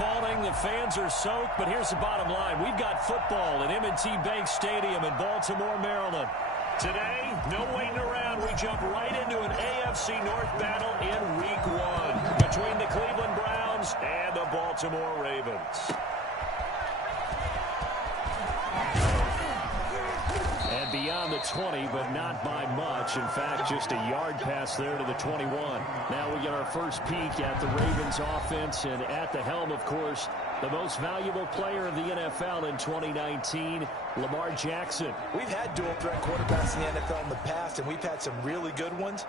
falling, the fans are soaked, but here's the bottom line. We've got football at M&T Bank Stadium in Baltimore, Maryland. Today, no waiting around. We jump right into an AFC North battle in Week 1 between the Cleveland Browns and the Baltimore Ravens. And beyond the 20, but not by much. In fact, just a yard pass there to the 21. Now we get our first peek at the Ravens offense, and at the helm, of course, the most valuable player of the NFL in 2019, Lamar Jackson. We've had dual-threat quarterbacks in the NFL in the past, and we've had some really good ones.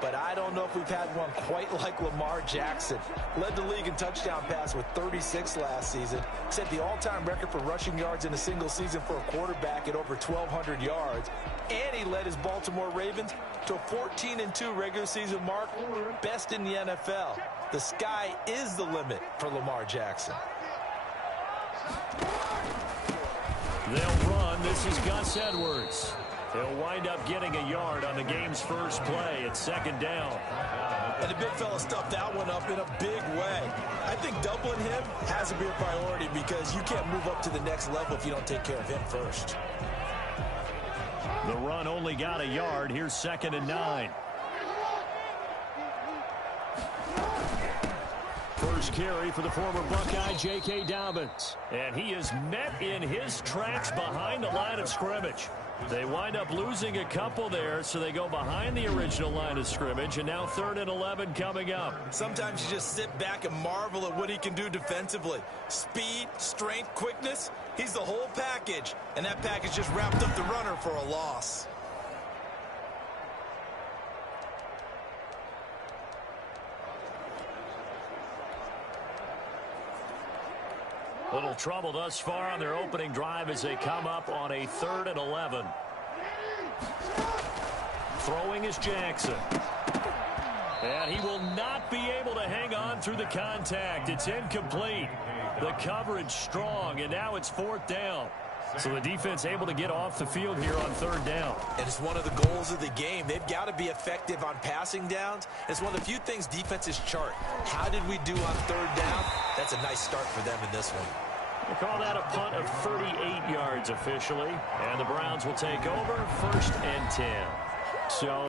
But I don't know if we've had one quite like Lamar Jackson. Led the league in touchdown pass with 36 last season. Set the all-time record for rushing yards in a single season for a quarterback at over 1,200 yards. And he led his Baltimore Ravens to a 14-2 regular season mark, best in the NFL. The sky is the limit for Lamar Jackson. They'll run. This is Gus Edwards. He'll wind up getting a yard on the game's first play. It's second down. And the big fella stuffed that one up in a big way. I think doubling him has to be a priority because you can't move up to the next level if you don't take care of him first. The run only got a yard. Here's 2nd and 9. First carry for the former Buckeye, J.K. Dobbins. And he is met in his tracks behind the line of scrimmage. They wind up losing a couple there, so they go behind the original line of scrimmage, and now 3rd and 11 coming up. Sometimes you just sit back and marvel at what he can do defensively. Speed, strength, quickness, he's the whole package, and that package just wrapped up the runner for a loss. Little trouble thus far on their opening drive as they come up on a 3rd and 11. Throwing is Jackson. And he will not be able to hang on through the contact. It's incomplete. The coverage strong, and now it's 4th down. So the defense able to get off the field here on 3rd down. And it's one of the goals of the game. They've got to be effective on passing downs. It's one of the few things defenses chart. How did we do on 3rd down? That's a nice start for them in this one. They call that a punt of 38 yards officially. And the Browns will take over 1st and 10. So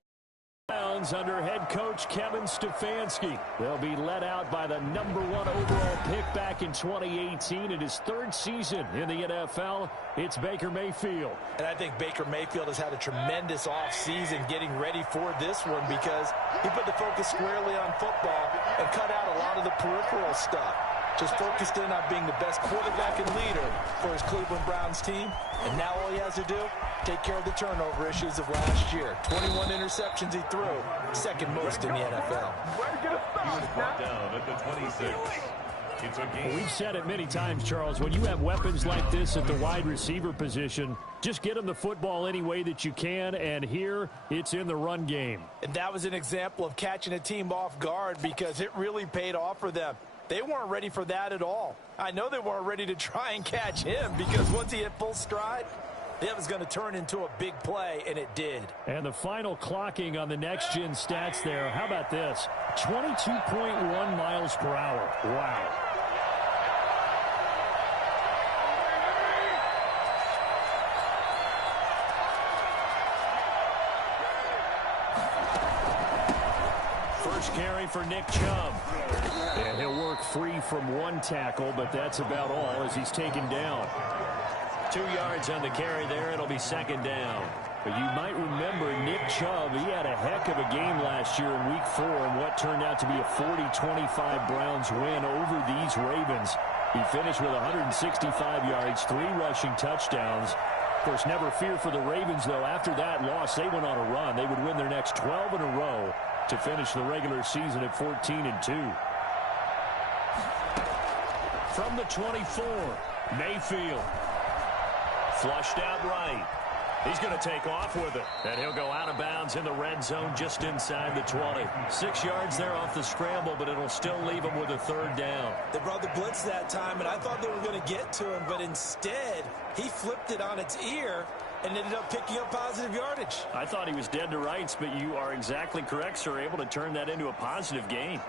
Browns under head coach Kevin Stefanski. They'll be led out by the #1 overall pick back in 2018 in his 3rd season in the NFL. It's Baker Mayfield. And I think Baker Mayfield has had a tremendous offseason getting ready for this one because he put the focus squarely on football and cut out a lot of the peripheral stuff. Just focused in on being the best quarterback and leader for his Cleveland Browns team. And now all he has to do, take care of the turnover issues of last year. 21 interceptions he threw, 2nd most in the NFL. He was brought down at the 26. We've said it many times, Charles, when you have weapons like this at the wide receiver position, just get them the football any way that you can, and here it's in the run game. And that was an example of catching a team off guard because it really paid off for them. They weren't ready for that at all. I know they weren't ready to try and catch him because once he hit full stride, that was going to turn into a big play, and it did. And the final clocking on the next-gen stats there, how about this? 22.1 miles per hour. Wow. First carry for Nick Chubb. And he'll work free from one tackle, but that's about all as he's taken down. 2 yards on the carry there. It'll be 2nd down. But you might remember Nick Chubb, he had a heck of a game last year in Week 4 in what turned out to be a 40-25 Browns win over these Ravens. He finished with 165 yards, 3 rushing touchdowns. Of course, never fear for the Ravens, though. After that loss, they went on a run. They would win their next 12 in a row to finish the regular season at 14-2. From the 24, Mayfield. Flushed out right. He's going to take off with it. And he'll go out of bounds in the red zone just inside the 20. 6 yards there off the scramble, but it'll still leave him with a 3rd down. They brought the blitz that time, and I thought they were going to get to him, but instead, he flipped it on its ear and ended up picking up positive yardage. I thought he was dead to rights, but you are exactly correct, sir. Able to turn that into a positive gain.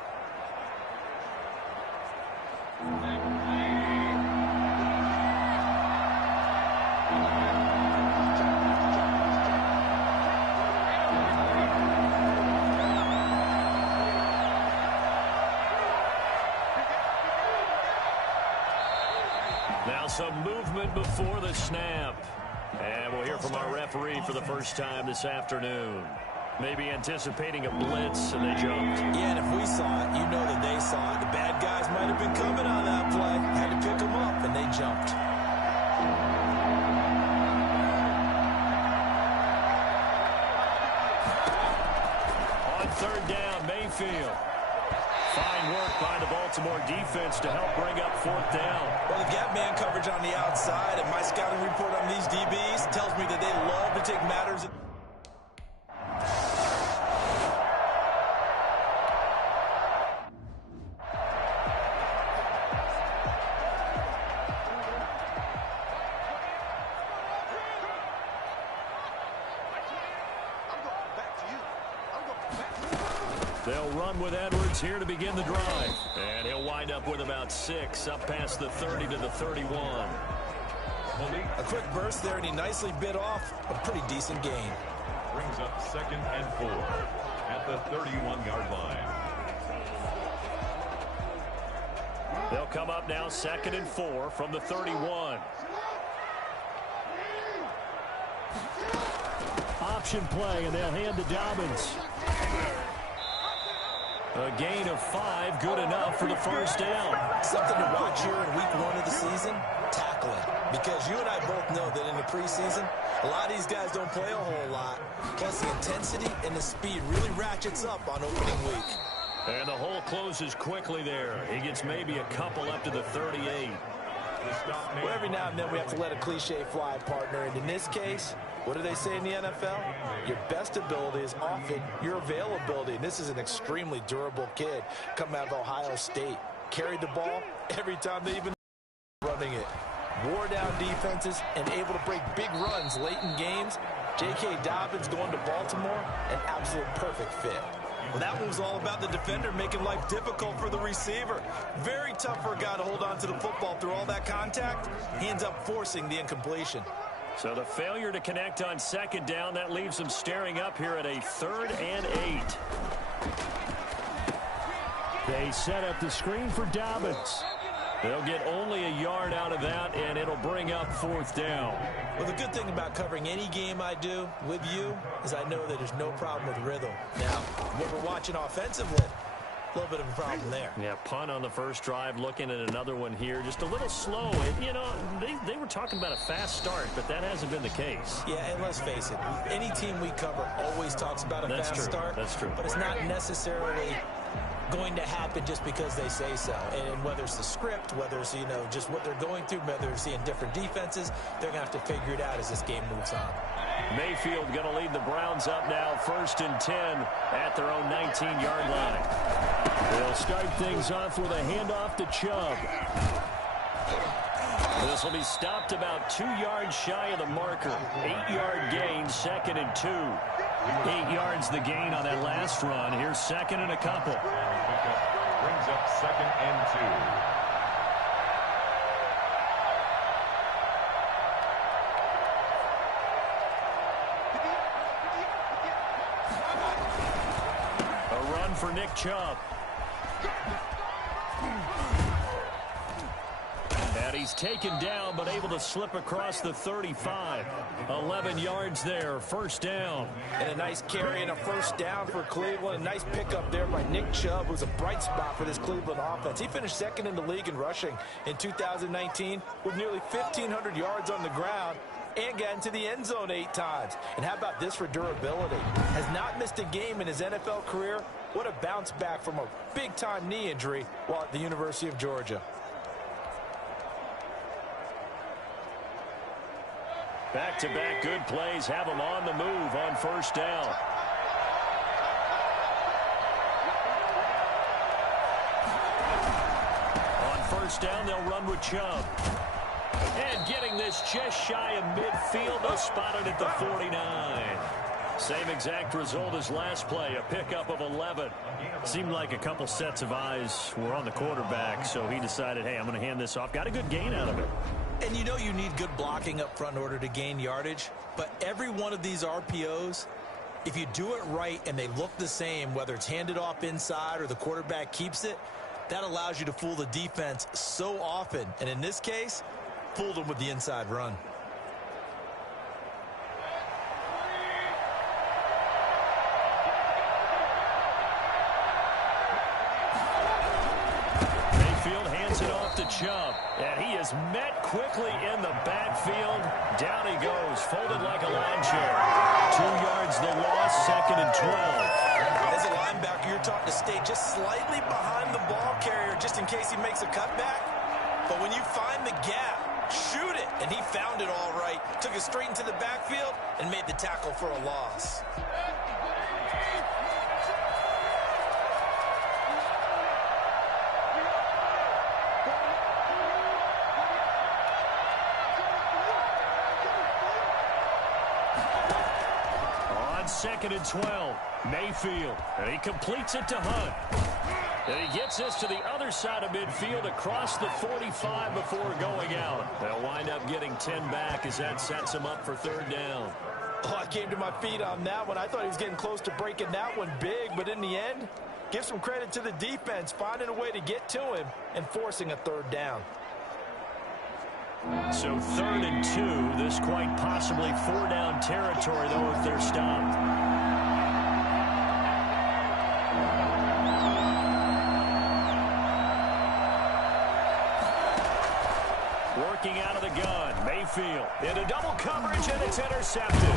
Some movement before the snap. And we'll hear from our referee for the first time this afternoon. Maybe anticipating a blitz, and they jumped. Yeah, and if we saw it, you know that they saw it. The bad guys might have been coming on that play. Had to pick them up, and they jumped. On third down, Mayfield. Fine work by the Baltimore defense to help bring up fourth down. Well, the gap man coverage on the outside, and my scouting report on these DBs tells me that they love to take matters. They'll run with Edwards here to begin the drive. And he'll wind up with about 6, up past the 30 to the 31. A quick burst there, and he nicely bit off a pretty decent gain. Brings up 2nd and 4 at the 31-yard line. They'll come up now 2nd and 4 from the 31. Option play, and they'll hand to Dobbins. A gain of 5, good enough for the first down. Something to watch here in week 1 of the season, tackling. Because you and I both know that in the preseason, a lot of these guys don't play a whole lot. Plus the intensity and the speed really ratchets up on opening week. And the hole closes quickly there. He gets maybe a couple up to the 38. Well, every now and then we have to let a cliche fly, partner. And in this case, what do they say in the NFL? Your best ability is often your availability. And this is an extremely durable kid coming out of Ohio State. Carried the ball every time they even running it. Wore down defenses and able to break big runs late in games. J.K. Dobbins going to Baltimore, an absolute perfect fit. Well, that one was all about the defender making life difficult for the receiver. Very tough for a guy to hold on to the football through all that contact. He ends up forcing the incompletion. So the failure to connect on 2nd down, that leaves them staring up here at a 3rd and 8. They set up the screen for Dobbins. They'll get only a yard out of that, and it'll bring up 4th down. Well, the good thing about covering any game I do with you is I know that there's no problem with rhythm. Now, when we're watching offensively, a little bit of a problem there. Yeah, punt on the first drive, looking at another one here. Just a little slow. You know, they were talking about a fast start, but that hasn't been the case. Yeah, and let's face it, any team we cover always talks about a fast start. That's true. But it's not necessarily going to happen just because they say so. And whether it's the script, whether it's, you know, just what they're going through, whether they're seeing different defenses, they're going to have to figure it out as this game moves on. Mayfield going to lead the Browns up now, 1st and 10 at their own 19-yard line. They'll start things off with a handoff to Chubb. This will be stopped about 2 yards shy of the marker. 8-yard gain, 2nd and 2. 8 yards the gain on that last run. Here's 2nd and a couple. Brings up 2nd and 2. A run for Nick Chubb. And he's taken down, but able to slip across the 35. 11 yards there, 1st down. And a nice carry and a 1st down for Cleveland. A nice pickup there by Nick Chubb, who's a bright spot for this Cleveland offense. He finished 2nd in the league in rushing in 2019 with nearly 1,500 yards on the ground and got into the end zone 8 times. And how about this for durability? Has not missed a game in his NFL career. What a bounce back from a big-time knee injury while at the University of Georgia. Back-to-back good plays have them on the move on 1st down. On 1st down, they'll run with Chubb. And getting this just shy of midfield, they'll spot it at the 49. Same exact result as last play, a pickup of 11. Seemed like a couple sets of eyes were on the quarterback, so he decided, hey, I'm going to hand this off. Got a good gain out of it. And you know you need good blocking up front in order to gain yardage, but every one of these RPOs, if you do it right and they look the same, whether it's handed off inside or the quarterback keeps it, that allows you to fool the defense so often. And in this case, Fooled him with the inside run. Mayfield hands it off to Chubb, and he is met quickly in the backfield. Down he goes, folded like a lawn chair. 2 yards the loss, 2nd and 12. As a linebacker, you're taught to stay just slightly behind the ball carrier just in case he makes a cutback. But when you find the gap, shoot it. And he found it all right. Took it straight into the backfield and made the tackle for a loss. On 2nd and 12, Mayfield, and he completes it to Hunt. And he gets this to the other side of midfield across the 45 before going out. They'll wind up getting 10 back as that sets him up for 3rd down. Oh, I came to my feet on that one. I thought he was getting close to breaking that one big, but in the end, give some credit to the defense, finding a way to get to him and forcing a 3rd down. So 3rd and 2, this quite possibly 4-down territory, though, if they're stopped. Working out of the gun, Mayfield into double coverage, and it's intercepted.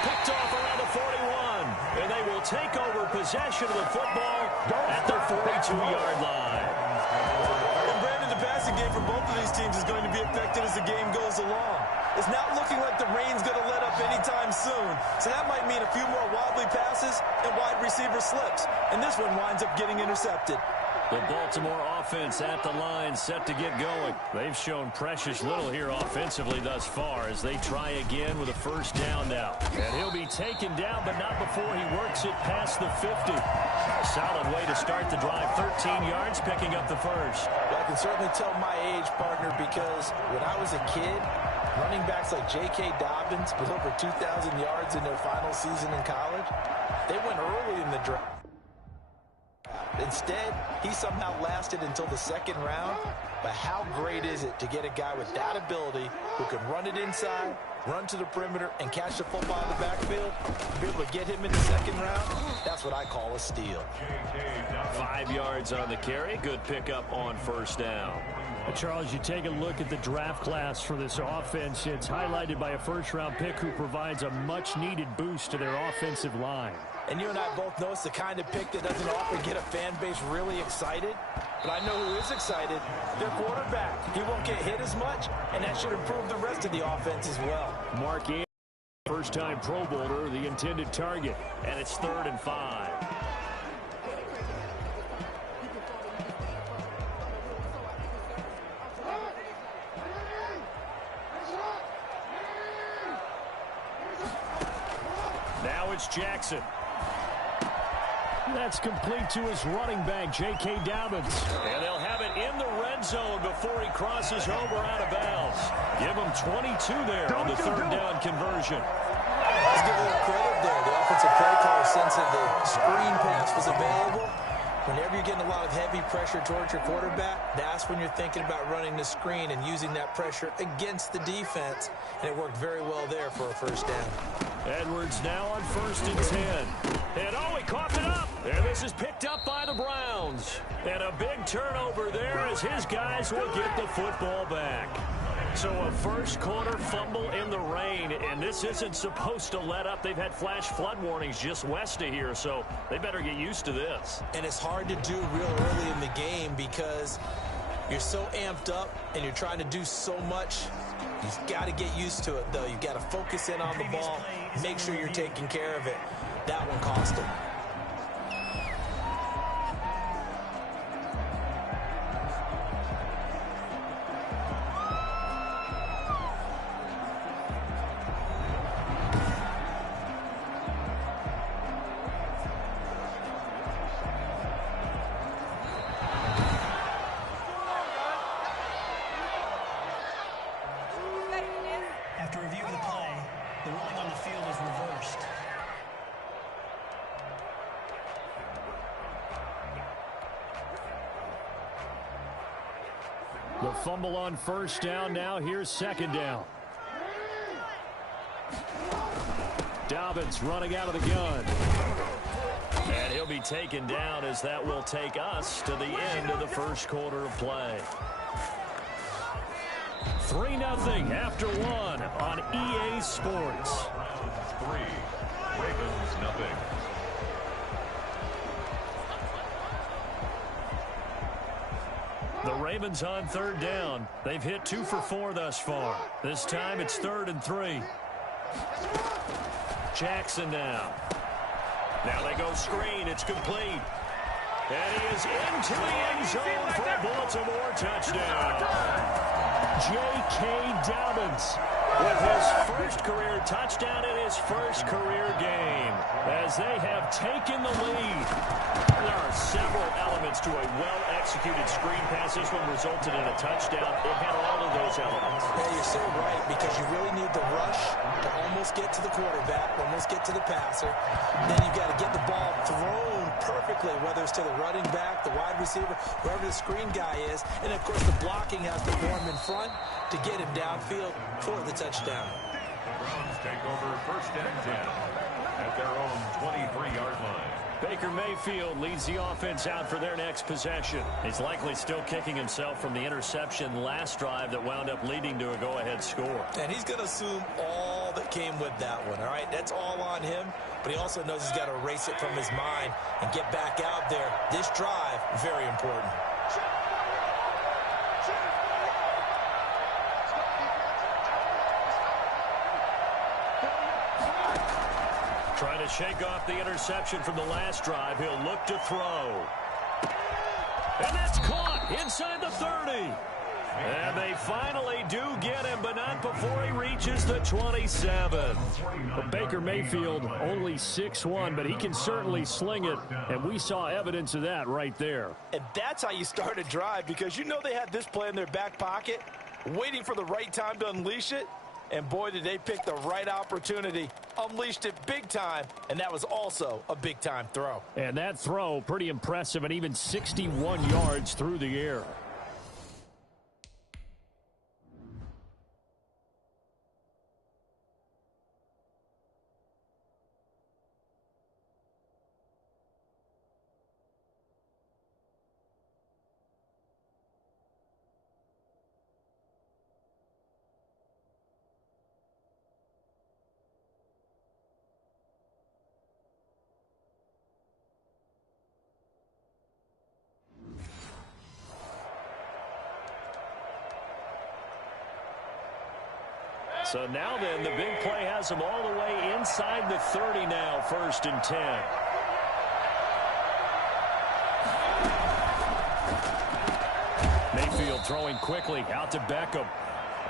Picked off around the 41, and they will take over possession of the football at their 42-yard line. And Brandon, the passing game for both of these teams is going to be affected as the game goes along. It's not looking like the rain's going to let up anytime soon, so that might mean a few more wobbly passes and wide receiver slips, and this one winds up getting intercepted. The Baltimore offense at the line, set to get going. They've shown precious little here offensively thus far as they try again with a 1st down now. And he'll be taken down, but not before he works it past the 50. A solid way to start the drive. 13 yards, picking up the 1st. Well, I can certainly tell my age, partner, because when I was a kid, running backs like J.K. Dobbins with over 2,000 yards in their final season in college, they went early in the draft. Instead, he somehow lasted until the 2nd round. But how great is it to get a guy with that ability who can run it inside, run to the perimeter, and catch the football in the backfield? To be able to get him in the 2nd round, that's what I call a steal. 5 yards on the carry. Good pickup on 1st down. Charles, you take a look at the draft class for this offense. It's highlighted by a 1st-round pick who provides a much-needed boost to their offensive line. And you and I both know it's the kind of pick that doesn't often get a fan base really excited. But I know who is excited. Their quarterback. He won't get hit as much, and that should improve the rest of the offense as well. Mark Andrews, first-time Pro Bowler, the intended target. And it's 3rd and 5. Now it's Jackson. That's complete to his running back, J.K. Dobbins. And they'll have it in the red zone before he crosses over out of bounds. Give him 22 there on the 3rd down conversion. Let's give a little credit there. The offensive play caller sense that the screen pass was available. Whenever you're getting a lot of heavy pressure towards your quarterback, that's when you're thinking about running the screen and using that pressure against the defense. And it worked very well there for a 1st down. Edwards now on 1st and 10. And oh, he coughed it up. And this is picked up by the Browns. And a big turnover there as his guys will get the football back. So a 1st quarter fumble in the rain, and this isn't supposed to let up. They've had flash flood warnings just west of here, so they better get used to this. And it's hard to do real early in the game because you're so amped up and you're trying to do so much. You've got to get used to it, though. You've got to focus in on the ball, make sure you're taking care of it. That one cost him. After review of the play, the ruling on the field is reversed. The fumble on first down. Now here's second down. Dobbins running out of the gun. And he'll be taken down as that will take us to the end of the first quarter of play. 3-0 after one on EA Sports. Browns 3, Ravens nothing. The Ravens on third down. They've hit 2 for 4 thus far. This time it's 3rd and 3. Jackson now. Now they go screen. It's complete. And he is into the end zone for a Baltimore touchdown. J.K. Dobbins with his first career touchdown in his first career game as they have taken the lead. There are several elements to a well-executed screen pass. This one resulted in a touchdown. It had all of those elements. Yeah, you're so right, because you really need the rush to almost get to the quarterback, almost get to the passer. Then you've got to get the ball thrown perfectly, whether it's to the running back, the wide receiver, whoever the screen guy is. And, of course, the blocking has to form in front to get him downfield for the touchdown. The Browns take over 1st and 10 at their own 23-yard line. Baker Mayfield leads the offense out for their next possession. He's likely still kicking himself from the interception last drive that wound up leading to a go-ahead score. And he's going to assume all that came with that one, all right? That's all on him, but he also knows he's got to erase it from his mind and get back out there. This drive, very important. Trying to shake off the interception from the last drive. He'll look to throw. And that's caught inside the 30. And they finally do get him, but not before he reaches the 27. But Baker Mayfield only 6'1", but he can certainly sling it, and we saw evidence of that right there. And that's how you start a drive, because you know they had this play in their back pocket, waiting for the right time to unleash it. And boy, did they pick the right opportunity, unleashed it big time, and that was also a big-time throw. And that throw, pretty impressive, and even 61 yards through the air. So now then, the big play has them all the way inside the 30 now, 1st and 10. Mayfield throwing quickly out to Beckham.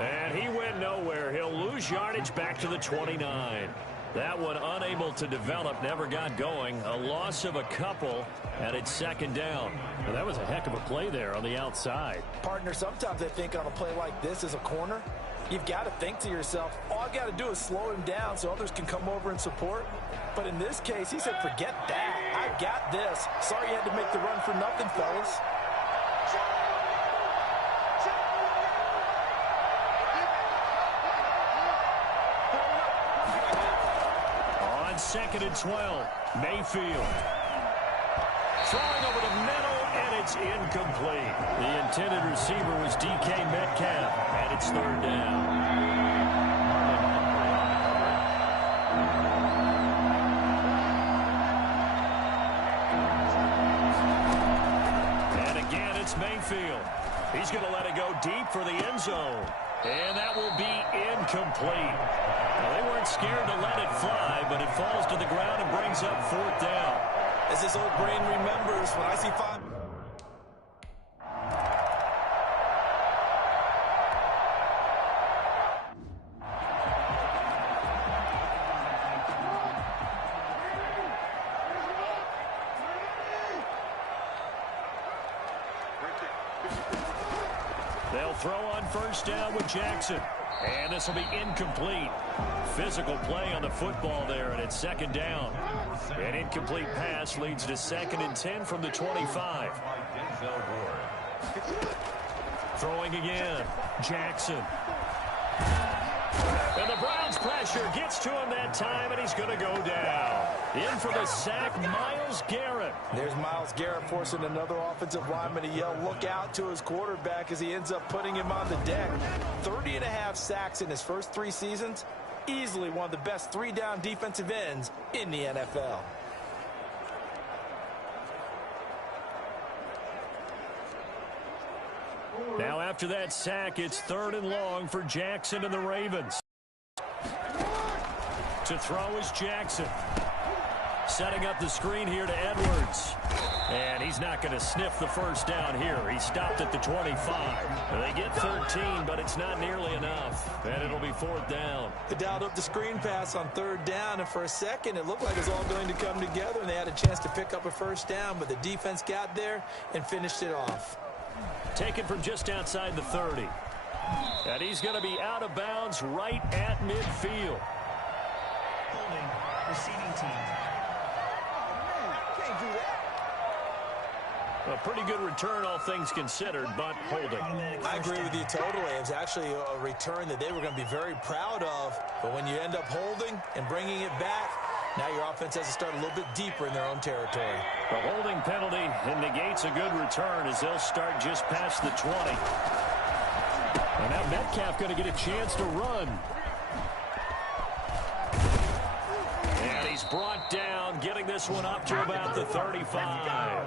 And he went nowhere. He'll lose yardage back to the 29. That one unable to develop, never got going. A loss of a couple, and it's 2nd down. Well, that was a heck of a play there on the outside. Partner, sometimes I think on a play like this as a corner, you've got to think to yourself, all I got to do is slow him down so others can come over and support. But in this case, he said, forget that. I got this. Sorry you had to make the run for nothing, fellas. On 2nd and 12, Mayfield. Throwing over the middle, and it's incomplete. The intended receiver was DK Metcalf, and it's 3rd down. And again, it's Mayfield. He's going to let it go deep for the end zone. And that will be incomplete. Well, they weren't scared to let it fly, but it falls to the ground and brings up 4th down. As this old brain remembers, when I see 5... They'll throw on 1st down with Jackson. And this will be incomplete. Physical play on the football there, and it's 2nd down. An incomplete pass leads to 2nd and 10 from the 25. Throwing again. Jackson. And the Browns' pressure gets to him that time, and he's going to go down. In for the sack, Myles Garrett. There's Myles Garrett forcing another offensive lineman to yell, look out, to his quarterback as he ends up putting him on the deck. 30.5 sacks in his first 3 seasons. Easily one of the best 3-down defensive ends in the NFL. Now after that sack, it's 3rd and long for Jackson and the Ravens. To throw is Jackson. Setting up the screen here to Edwards. And he's not going to sniff the first down here. He stopped at the 25. They get 13, but it's not nearly enough. And it'll be 4th down. They dialed up the screen pass on 3rd down, and for a second it looked like it was all going to come together, and they had a chance to pick up a first down, but the defense got there and finished it off. Taken from just outside the 30. And he's going to be out of bounds right at midfield. Holding. Receiving team. Can't do that. A pretty good return, all things considered, but holding. I agree with you totally. It was actually a return that they were going to be very proud of. But when you end up holding and bringing it back, now your offense has to start a little bit deeper in their own territory. The holding penalty negates a good return as they'll start just past the 20. And now Metcalf going to get a chance to run. And he's brought down, getting this one up to about the 35.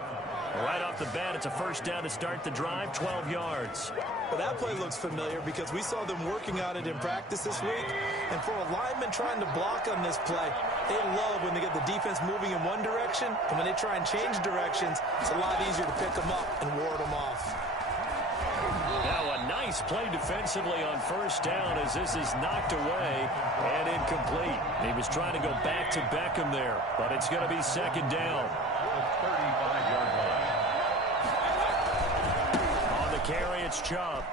Right off the bat, it's a first down to start the drive, 12 yards. Well, that play looks familiar because we saw them working on it in practice this week. And for a lineman trying to block on this play, they love when they get the defense moving in one direction. And when they try and change directions, it's a lot easier to pick them up and ward them off. Now a nice play defensively on first down as this is knocked away and incomplete. He was trying to go back to Beckham there, but it's going to be 2nd down. 35-yard line. On the carry, it's Chubb.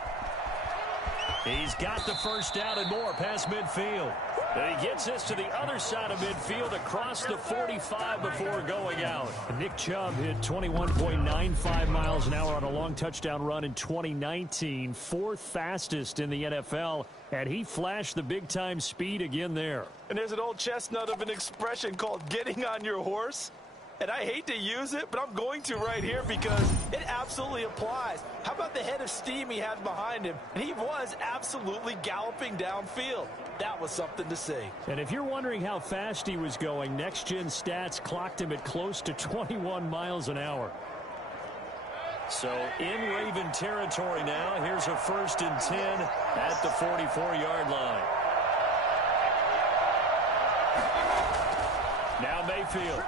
He's got the first down and more past midfield. And he gets this to the other side of midfield across the 45 before going out. Nick Chubb hit 21.95 miles an hour on a long touchdown run in 2019, 4th fastest in the NFL, and he flashed the big-time speed again there. And there's an old chestnut of an expression called getting on your horse. And I hate to use it, but I'm going to right here because it absolutely applies. How about the head of steam he had behind him? And he was absolutely galloping downfield. That was something to see. And if you're wondering how fast he was going, Next Gen Stats clocked him at close to 21 miles an hour. So in Raven territory now, here's a 1st and 10 at the 44-yard line. Now Mayfield.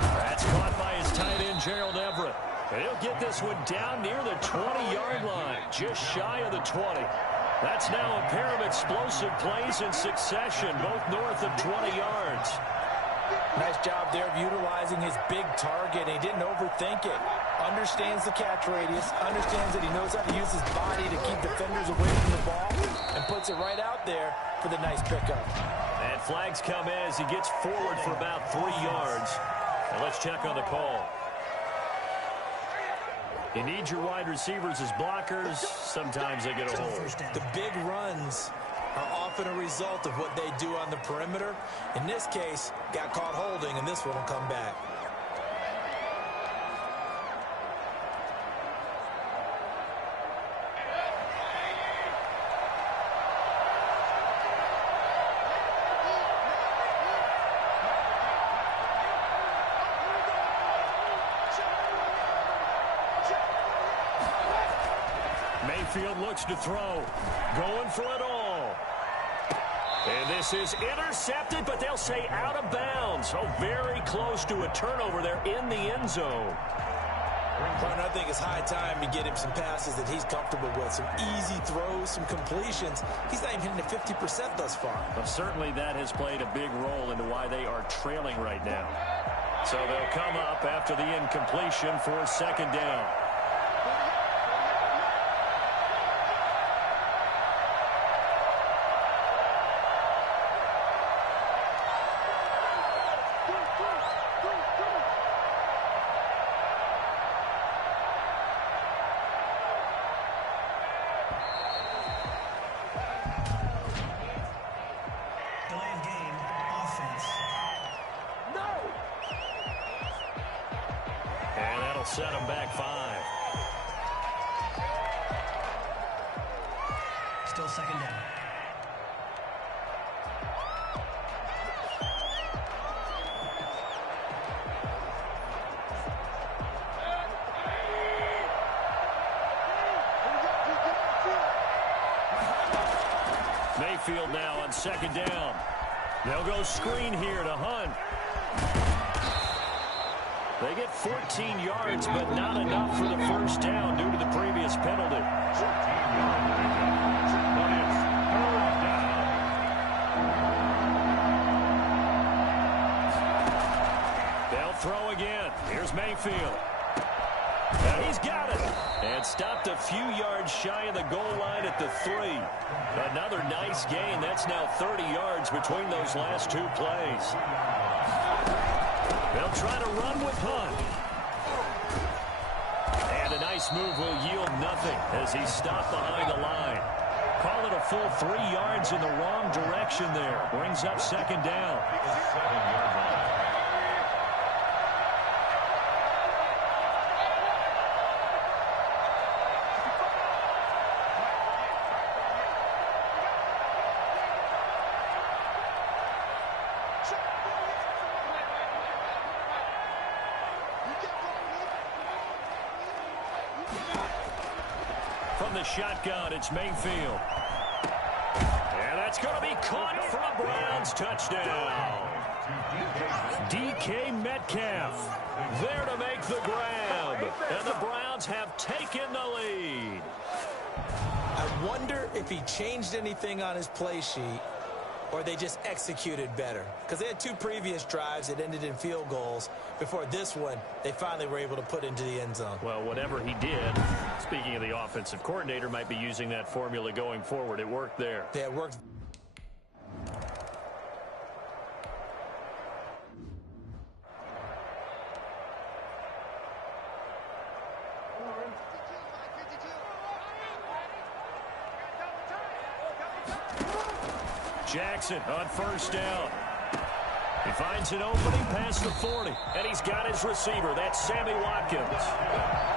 That's caught by his tight end, Gerald Everett. And he'll get this one down near the 20-yard line, just shy of the 20. That's now a pair of explosive plays in succession, both north of 20 yards. Nice job there of utilizing his big target. He didn't overthink it. Understands the catch radius, understands that he knows how to use his body to keep defenders away from the ball, and puts it right out there for the nice pickup. And flags come in as he gets forward for about 3 yards. And let's check on the call. You need your wide receivers as blockers. Sometimes they get a hold. The big runs are often a result of what they do on the perimeter. In this case, got caught holding, and this one will come back. Mayfield looks to throw. Going for it all. And this is intercepted, but they'll say out of bounds. Oh, very close to a turnover there in the end zone. Well, I think it's high time to get him some passes that he's comfortable with. Some easy throws, some completions. He's not even hitting the 50% thus far. Well, certainly that has played a big role into why they are trailing right now. So they'll come up after the incompletion for a 2nd down. set him back 5. Still second down. Mayfield now on second down. They'll go screen here to Hunt. They get 14 yards, but not enough for the first down due to the previous penalty. They'll throw again. Here's Mayfield. And he's got it. And stopped a few yards shy of the goal line at the 3. Another nice gain. That's now 30 yards between those last 2 plays. They'll try to run with Hunt. And a nice move will yield nothing as he's stopped behind the line. Call it a full 3 yards in the wrong direction there. Brings up second down. From the shotgun, it's Mayfield. And that's going to be caught for a Browns touchdown. DK Metcalf there to make the grab. And the Browns have taken the lead. I wonder if he changed anything on his play sheet or they just executed better. Because they had 2 previous drives that ended in field goals. Before this one, they finally were able to put into the end zone. Well, whatever he did, speaking of the offensive coordinator, might be using that formula going forward. It worked there. Yeah, it worked. Jackson on first down. He finds an opening past the 40, and he's got his receiver. That's Sammy Watkins.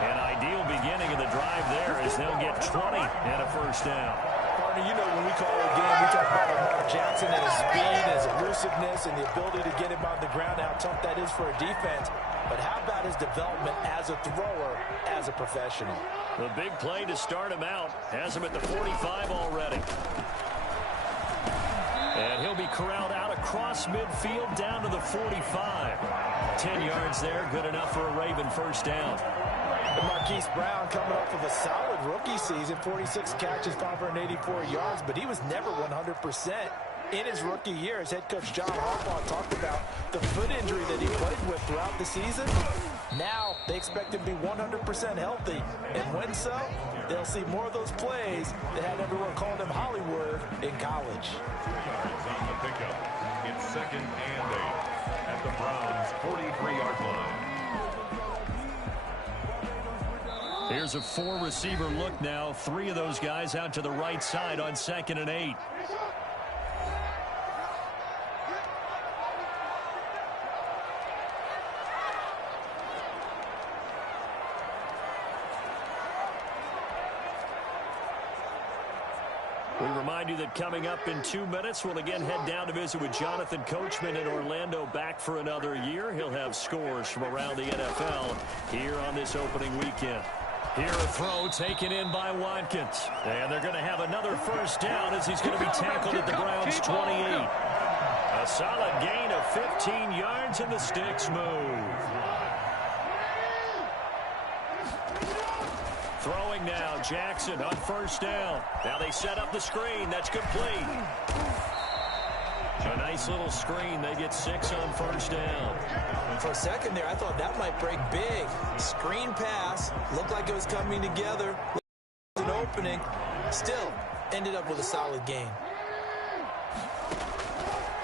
An ideal beginning of the drive there as they'll get 20 and a first down. Partner, you know when we call a game, we talk about Lamar Jackson and his speed, his elusiveness, and the ability to get him on the ground, how tough that is for a defense. But how about his development as a thrower, as a professional? The big play to start him out has him at the 45 already. And he'll be corralled out across midfield down to the 45. 10 yards there, good enough for a Raven first down. And Marquise Brown coming off of a solid rookie season, 46 catches, 584 yards, but he was never 100% in his rookie year. As head coach John Harbaugh talked about the foot injury that he played with throughout the season. Now they expect him to be 100% healthy. And when so, they'll see more of those plays that had everyone calling him Hollywood in college. On the pickup, it's 2nd and 8 at the Browns' 43-yard line. Here's a 4-receiver look now. 3 of those guys out to the right side on 2nd and 8. We remind you that coming up in 2 minutes, we'll again head down to visit with Jonathan Coachman in Orlando, back for another year. He'll have scores from around the NFL here on this opening weekend. Here a throw taken in by Watkins. And they're going to have another first down as he's going to be tackled at the Browns' 28. A solid gain of 15 yards, and the sticks move. Throwing now, Jackson on first down. Now they set up the screen. That's complete. A nice little screen. They get 6 on first down. For a second there, I thought that might break big. Screen pass. Looked like it was coming together. An opening. Still ended up with a solid gain.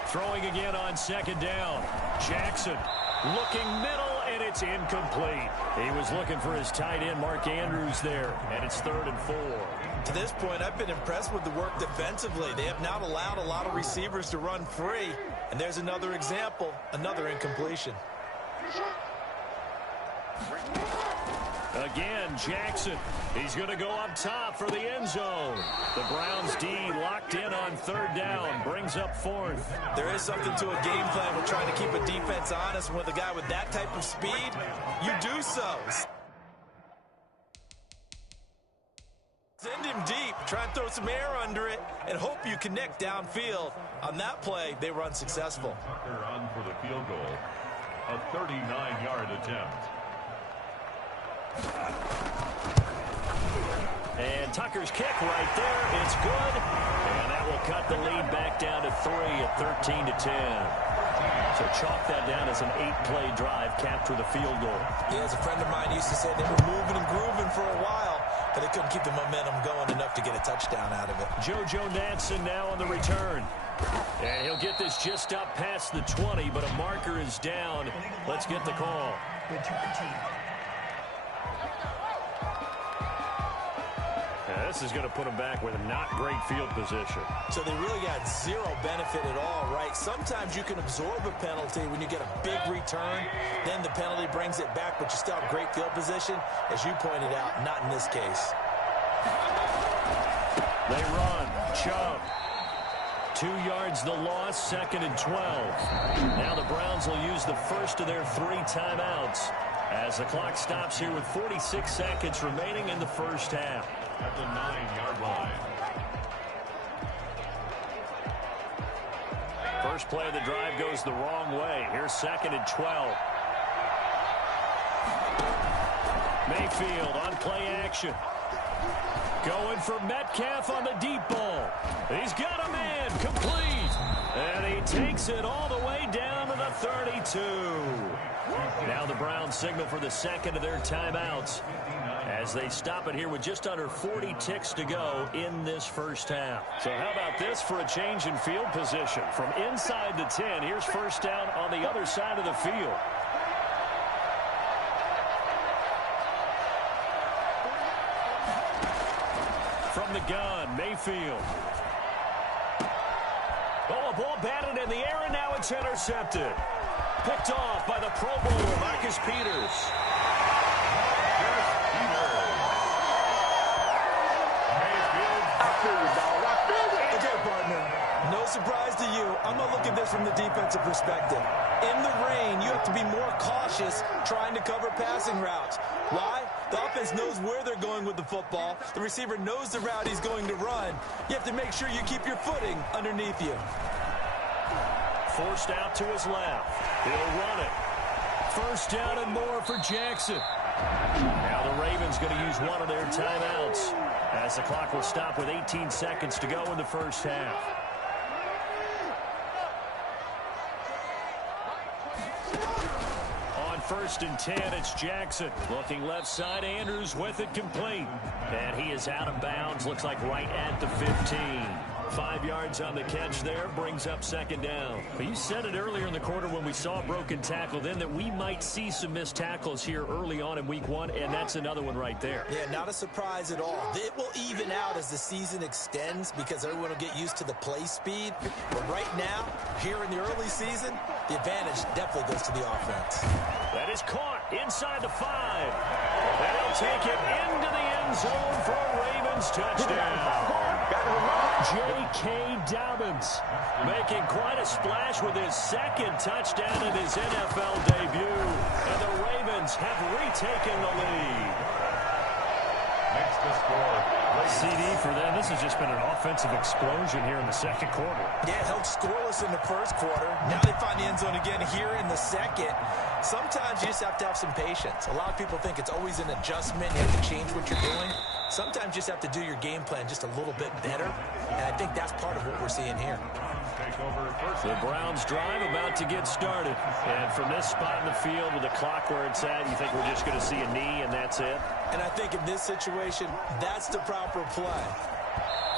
Throwing again on second down. Jackson looking middle, and it's incomplete. He was looking for his tight end, Mark Andrews, there, and it's 3rd and 4. To this point, I've been impressed with the work defensively. They have not allowed a lot of receivers to run free, and there's another example, another incompletion. Again, Jackson. He's going to go up top for the end zone. The Browns D locked in on third down. Brings up fourth. There is something to a game plan with trying to keep a defense honest. And with a guy with that type of speed, you do so. Send him deep. Try and throw some air under it and hope you connect downfield. On that play, they were unsuccessful. Tucker on for the field goal. A 39-yard attempt. And Tucker's kick right there. It's good. And that will cut the lead back down to 3 at 13-10. So chalk that down as an 8-play drive, capture the field goal. Yeah, as a friend of mine used to say, they were moving and grooving for a while, but they couldn't keep the momentum going enough to get a touchdown out of it. JoJo Natson now on the return. And he'll get this just up past the 20, but a marker is down. Let's get the call. Return team. This is going to put them back with a not great field position. So they really got zero benefit at all, right? Sometimes you can absorb a penalty when you get a big return. Then the penalty brings it back, but you still have great field position. As you pointed out, not in this case. They run. Chubb. 2 yards the loss, 2nd and 12. Now the Browns will use the first of their 3 timeouts as the clock stops here with 46 seconds remaining in the first half. At the 9-yard line. First play of the drive goes the wrong way. Here's 2nd and 12. Mayfield on play action. Going for Metcalf on the deep ball. He's got a man, complete. And he takes it all the way down to the 32. Now the Browns signal for the second of their timeouts as they stop it here with just under 40 ticks to go in this first half. So how about this for a change in field position? From inside the 10, here's first down on the other side of the field. From the gun, Mayfield. Oh, a ball batted in the air, and now it's intercepted. Picked off by the Pro Bowler, Marcus Peters. Okay, partner. No surprise to you. I'm going to look at this from the defensive perspective. In the rain, you have to be more cautious trying to cover passing routes. Why? The offense knows where they're going with the football. The receiver knows the route he's going to run. You have to make sure you keep your footing underneath you. Forced out to his left. He'll run it. First down and more for Jackson. Now the Ravens going to use one of their timeouts as the clock will stop with 18 seconds to go in the first half. On 1st and 10, it's Jackson. Looking left side, Andrews with it complete. And he is out of bounds, looks like right at the 15. 5 yards on the catch there, brings up 2nd down. But you said it earlier in the quarter when we saw a broken tackle then that we might see some missed tackles here early on in week 1, and that's another one right there. Yeah, not a surprise at all. It will even out as the season extends because everyone will get used to the play speed. But right now, here in the early season, the advantage definitely goes to the offense. That is caught inside the 5. And he'll take it into the end zone for a Ravens touchdown. J.K. Dobbins making quite a splash with his 2nd touchdown in his NFL debut. And the Ravens have retaken the lead. Next to score. CD for them. This has just been an offensive explosion here in the 2nd quarter. Yeah, held scoreless in the 1st quarter. Now they find the end zone again here in the 2nd. Sometimes you just have to have some patience. A lot of people think it's always an adjustment. You have to change what you're doing. Sometimes you just have to do your game plan just a little bit better. And I think that's part of what we're seeing here. The Browns drive about to get started. And from this spot in the field with the clock where it's at, you think we're just going to see a knee and that's it? And I think in this situation, that's the proper play.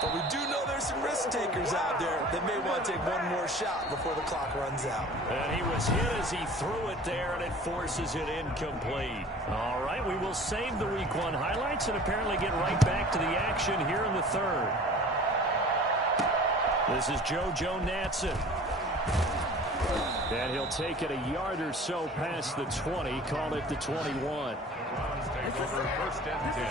But we do know there's some risk takers out there that may want to take one more shot before the clock runs out. And he was hit as he threw it there, and it forces it incomplete. All right, we will save the Week 1 highlights and apparently get right back to the action here in the 3rd. This is JoJo Natson. And he'll take it a yard or so past the 20, call it the 21. Browns take over first and 10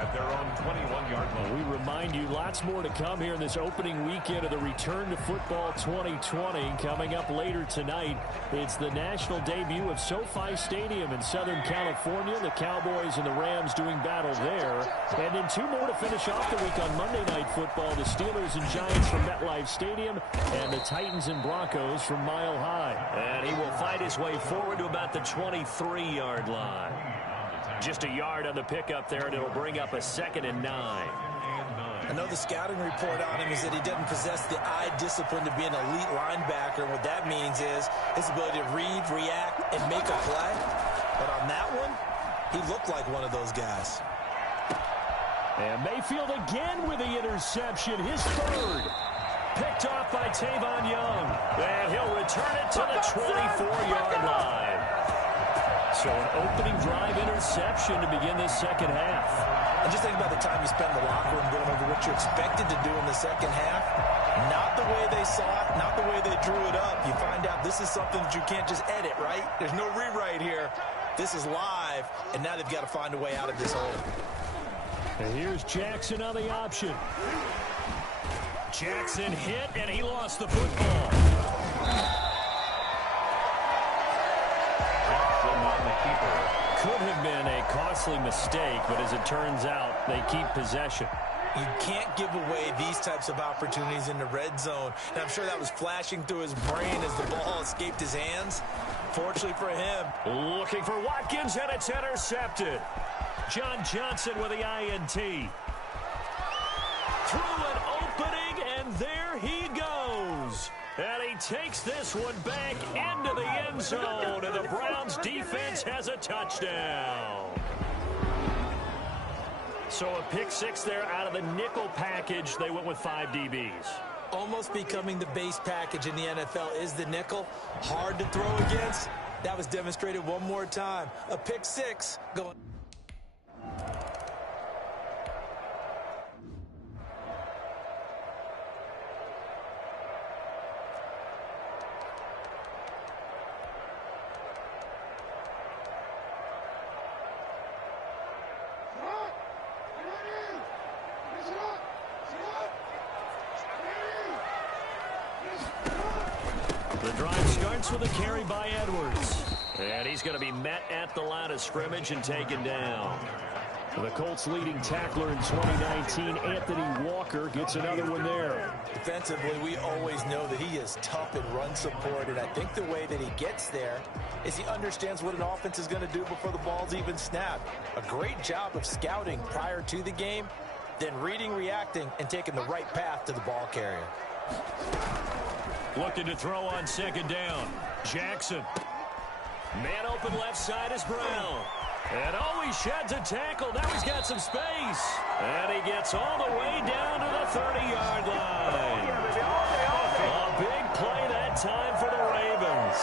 at their own 21-yard line. We remind you lots more to come here in this opening weekend of the Return to Football 2020. Coming up later tonight, it's the national debut of SoFi Stadium in Southern California. The Cowboys and the Rams doing battle there. And then two more to finish off the week on Monday Night Football. The Steelers and Giants from MetLife Stadium and the Titans and Broncos from Mile High. And he will fight his way forward to about the 23-yard line. Just a yard on the pickup there, and it'll bring up a 2nd and 9. I know the scouting report on him is that he doesn't possess the eye discipline to be an elite linebacker. What that means is his ability to read, react, and make a play. But on that one, he looked like one of those guys. And Mayfield again with the interception, his third. Picked off by Tavon Young. And he'll return it to the 24-yard line. So an opening drive interception to begin this second half. And just think about the time you spend in the locker room going over what you're expected to do in the second half. Not the way they saw it, not the way they drew it up. You find out this is something that you can't just edit, right? There's no rewrite here. This is live, and now they've got to find a way out of this hole. And here's Jackson on the option. Jackson hit, and he lost the football. Could have been a costly mistake, but as it turns out, they keep possession. You can't give away these types of opportunities in the red zone. And I'm sure that was flashing through his brain as the ball escaped his hands. Fortunately for him. Looking for Watkins, and it's intercepted. John Johnson with the INT. Through an opening, and there he goes. And he takes this one back into the end zone, and the Browns defense has a touchdown. So a pick six there out of the nickel package. They went with 5 DBs. Almost becoming the base package in the NFL is the nickel. Hard to throw against. That was demonstrated one more time. A pick six going. The drive starts with a carry by Edwards. And he's going to be met at the line of scrimmage and taken down. The Colts leading tackler in 2019, Anthony Walker, gets another one there. Defensively, we always know that he is tough in run support, and I think the way that he gets there is he understands what an offense is going to do before the ball's even snapped. A great job of scouting prior to the game, then reading, reacting, and taking the right path to the ball carrier. Looking to throw on second down. Jackson. Man open left side is Brown. And oh, he sheds a tackle. Now he's got some space. And he gets all the way down to the 30-yard line. A big play that time for the Ravens.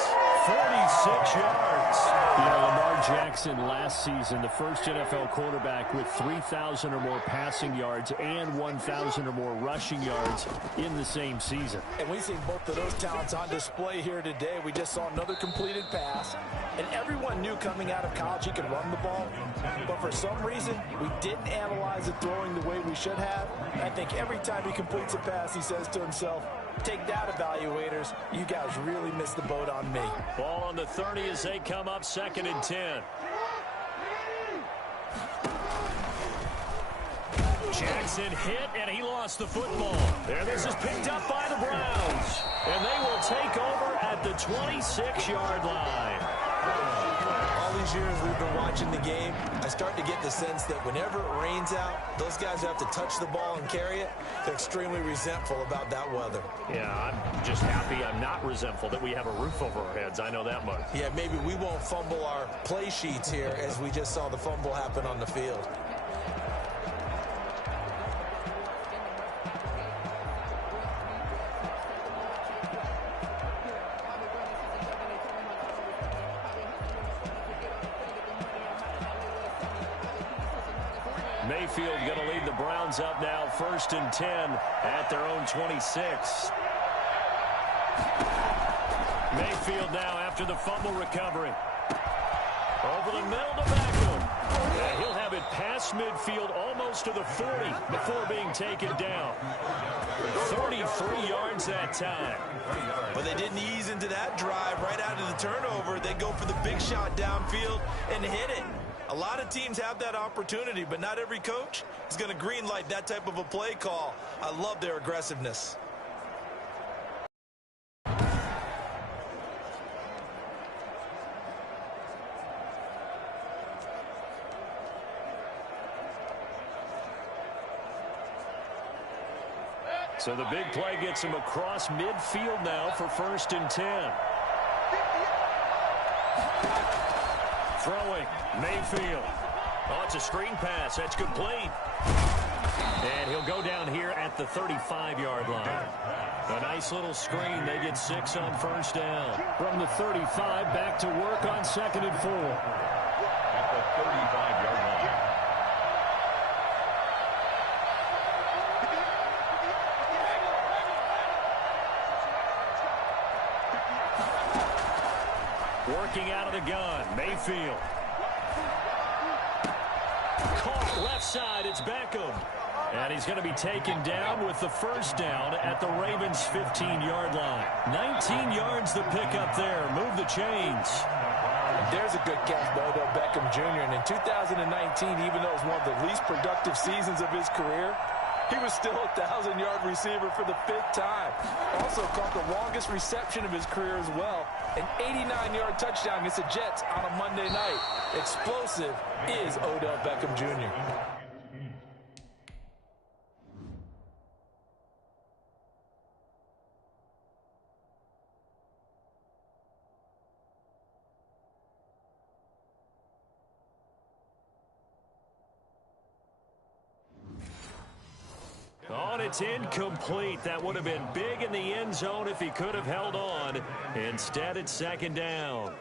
46 yards. You know, Lamar Jackson last season, the first NFL quarterback with 3,000 or more passing yards and 1,000 or more rushing yards in the same season. And we've seen both of those talents on display here today. We just saw another completed pass. And everyone knew coming out of college he could run the ball. But for some reason, we didn't analyze it throwing the way we should have. I think every time he completes a pass, he says to himself, take that, evaluators. You guys really missed the boat on me. Ball on the 30 as they come up 2nd and 10. Jackson hit, and he lost the football. There, this is picked up by the Browns. And they will take over at the 26-yard line. All these years we've been watching the game, I start to get the sense that whenever it rains out, those guys who have to touch the ball and carry it, they're extremely resentful about that weather. Yeah, I'm just happy I'm not resentful that we have a roof over our heads. I know that much. Yeah, maybe we won't fumble our play sheets here as we just saw the fumble happen on the field. Mayfield going to lead the Browns up now 1st and 10 at their own 26. Mayfield now after the fumble recovery. Over the middle to Beckham. And he'll have it past midfield almost to the 40 before being taken down. 43 yards that time. But they didn't ease into that drive right out of the turnover. They go for the big shot downfield and hit it. A lot of teams have that opportunity, but not every coach is going to green light that type of a play call. I love their aggressiveness. So the big play gets him across midfield now for 1st and 10. Throwing, Mayfield. Oh, it's a screen pass. That's complete. And he'll go down here at the 35-yard line. A nice little screen. They get 6 on 1st down. From the 35, back to work on 2nd and 4. At the 35-yard line. Working out of the gun, Mayfield. Caught left side, it's Beckham. And he's going to be taken down with the 1st down at the Ravens' 15-yard line. 19 yards the pickup there. Move the chains. There's a good catch by Odell Beckham Jr. And in 2019, even though it was one of the least productive seasons of his career, he was still a 1,000-yard receiver for the 5th time. Also caught the longest reception of his career as well. An 89-yard touchdown against the Jets on a Monday night. Explosive is Odell Beckham Jr. Oh, it's incomplete. That would have been big in the end zone if he could have held on. Instead, it's 2nd down.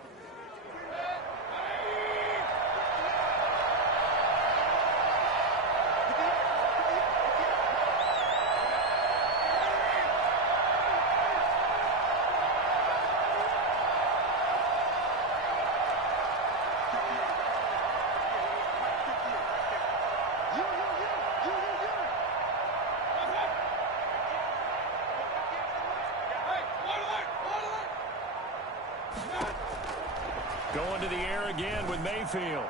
Going to the air again with Mayfield.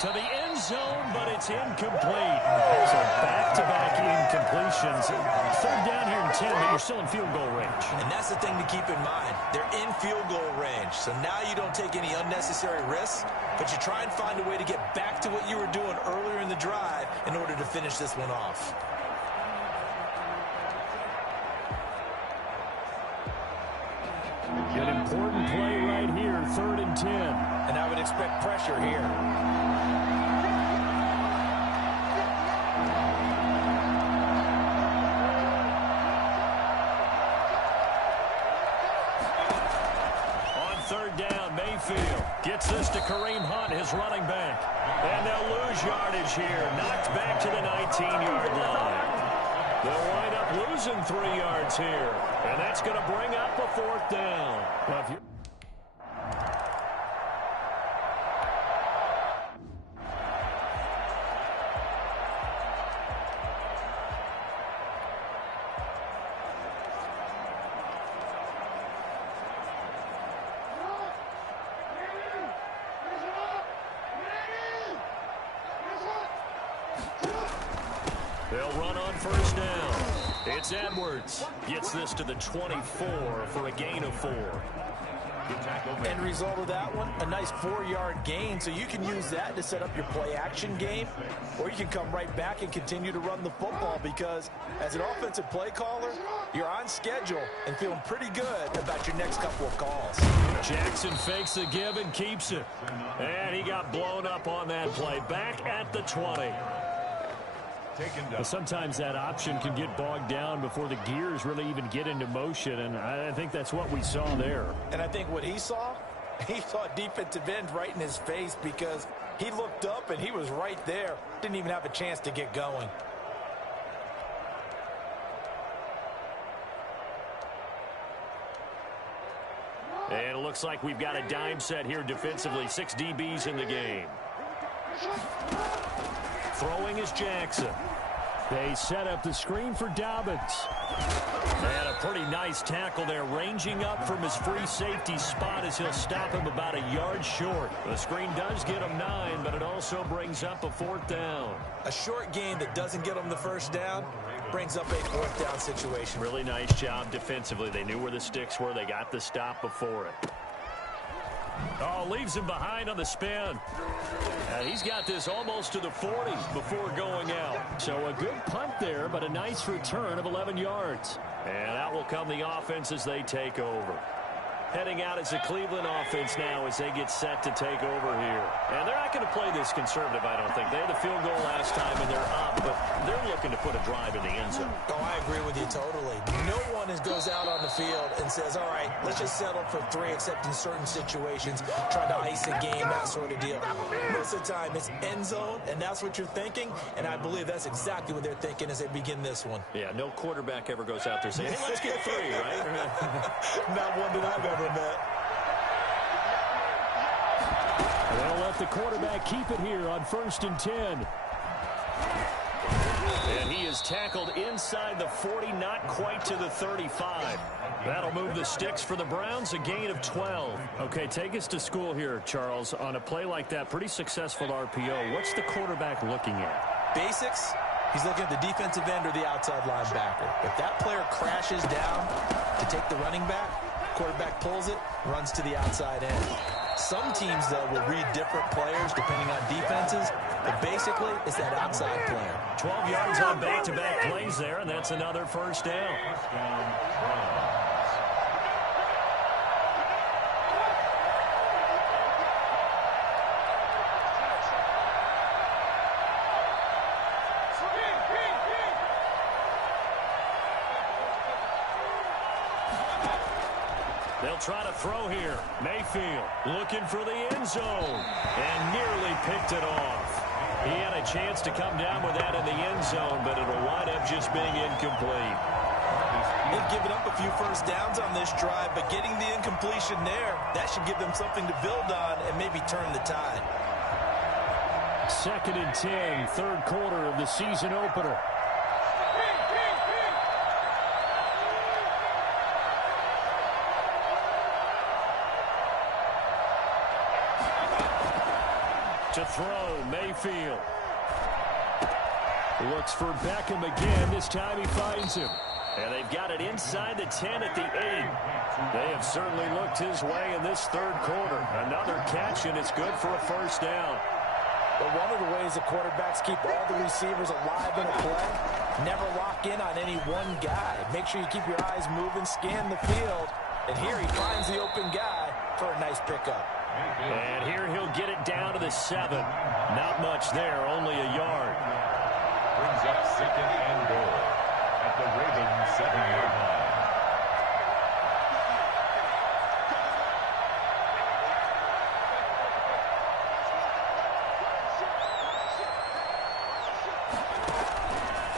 To the end zone, but it's incomplete. So back-to-back incompletions. 3rd down here in 10, but you're still in field goal range. And that's the thing to keep in mind. They're in field goal range. So now you don't take any unnecessary risks, but you try and find a way to get back to what you were doing earlier in the drive in order to finish this one off. An important play right here, 3rd and 10. And I would expect pressure here. On 3rd down, Mayfield gets this to Kareem Hunt, his running back. And they'll lose yardage here. Knocked back to the 19-yard line. They'll wind up losing 3 yards here. And that's going to bring up a 4th down. Well, if you They'll run on 1st down. It's Edwards. Gets this to the 24 for a gain of 4. End result of that one, a nice 4-yard gain. So you can use that to set up your play-action game, or you can come right back and continue to run the football because as an offensive play caller, you're on schedule and feeling pretty good about your next couple of calls. Jackson fakes the give and keeps it. And he got blown up on that play. Back at the 20. Sometimes that option can get bogged down before the gears really even get into motion, and I think that's what we saw there. And I think what he saw defensive end right in his face because he looked up and he was right there. Didn't even have a chance to get going. looks like we've got a dime set here defensively. 6 DBs in the game. Throwing is Jackson. They set up the screen for Dobbins. And a pretty nice tackle there, ranging up from his free safety spot as he'll stop him about a yard short. The screen does get him 9, but it also brings up a 4th down. A short gain that doesn't get him the first down brings up a 4th down situation. Really nice job defensively. They knew where the sticks were. They got the stop before it. Oh, leaves him behind on the spin. And he's got this almost to the 40 before going out. So a good punt there, but a nice return of 11 yards. And out will come the offense as they take over. Heading out as a Cleveland offense now as they get set to take over here. And they're not going to play this conservative, I don't think. They had the field goal last time, and they're up, but they're looking to put a drive in the end zone. Oh, I agree with you totally. No one goes out on the field and says, all right, let's just settle for 3, except in certain situations, trying to ice a game, that sort of deal. Most of the time, it's end zone, and that's what you're thinking, and I believe that's exactly what they're thinking as they begin this one. Yeah, no quarterback ever goes out there saying, hey, let's get 3, right? Not one that I've ever met. They'll let the quarterback keep it here on 1st and 10. And he is tackled inside the 40, not quite to the 35. That'll move the sticks for the Browns, a gain of 12. Okay, take us to school here, Charles. On a play like that, pretty successful RPO. What's the quarterback looking at? Basics. He's looking at the defensive end or the outside linebacker. If that player crashes down to take the running back, quarterback pulls it, runs to the outside end. Some teams, though, will read different players depending on defenses, but basically it's that outside player. 12 yards on back-to-back plays there, and that's another 1st down. They'll try to throw here. Mayfield looking for the end zone and nearly picked it off. He had a chance to come down with that in the end zone, but it'll wind up just being incomplete. They've given up a few 1st downs on this drive, but getting the incompletion there, that should give them something to build on and maybe turn the tide. 2nd and 10, 3rd quarter of the season opener. To throw, Mayfield. Looks for Beckham again. This time he finds him. And they've got it inside the 10 at the 8. They have certainly looked his way in this 3rd quarter. Another catch, and it's good for a 1st down. But one of the ways the quarterbacks keep all the receivers alive in a play, never lock in on any one guy. Make sure you keep your eyes moving, scan the field, and here he finds the open guy for a nice pickup. And here he'll get it down to the 7. Not much there, only a yard. Brings up 2nd and goal at the Ravens 7-yard line.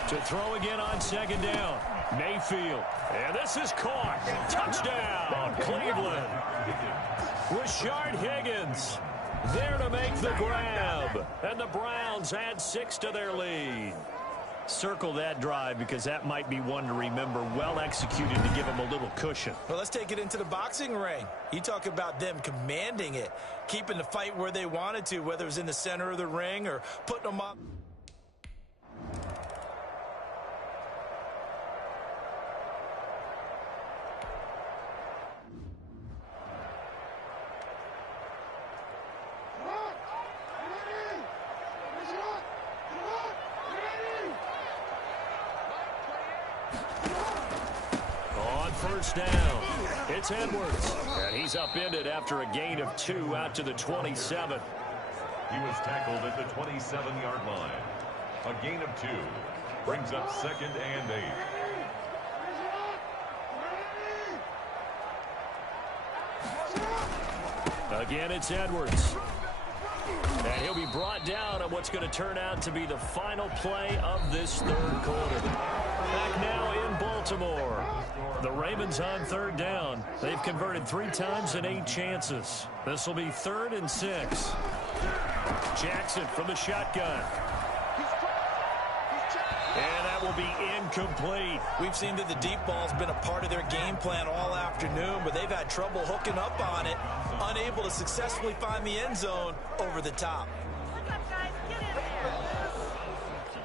To throw again on 2nd down. Mayfield. And this is caught. Touchdown, Cleveland. Rashard Higgins there to make the grab. And the Browns add 6 to their lead. Circle that drive because that might be one to remember. Well executed to give them a little cushion. Well, let's take it into the boxing ring. You talk about them commanding it, keeping the fight where they wanted to, whether it was in the center of the ring or putting them up. Down. It's Edwards. And he's upended after a gain of 2 out to the 27. He was tackled at the 27-yard line. A gain of 2 brings up 2nd and 8. Again, it's Edwards. And he'll be brought down on what's going to turn out to be the final play of this 3rd quarter. Back now in Baltimore. Baltimore. The Ravens on third down. They've converted 3 times in 8 chances. This will be 3rd and 6. Jackson from the shotgun. And that will be incomplete. We've seen that the deep ball's been a part of their game plan all afternoon, but they've had trouble hooking up on it, unable to successfully find the end zone over the top.